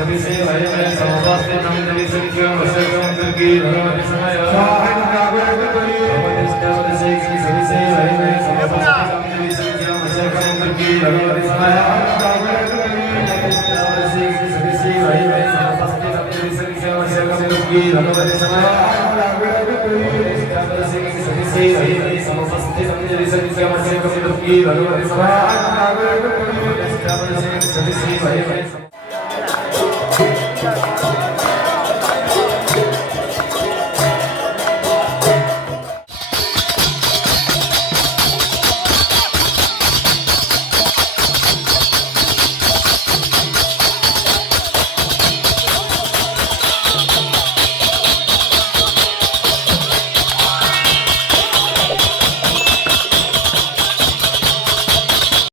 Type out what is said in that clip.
सभी से भाई मैं समवास्ते नम देवी संख्या वशकम दुर्गी भगवती समय भगवती सभी से भाई मैं समवास्ते नम देवी संख्या वशकम दुर्गी भगवती समय सभी से भाई मैं समवास्ते नम देवी संख्या वशकम दुर्गी भगवती समय सभी से भाई मैं समवास्ते नम देवी संख्या वशकम दुर्गी भगवती समय सभी से भाई मैं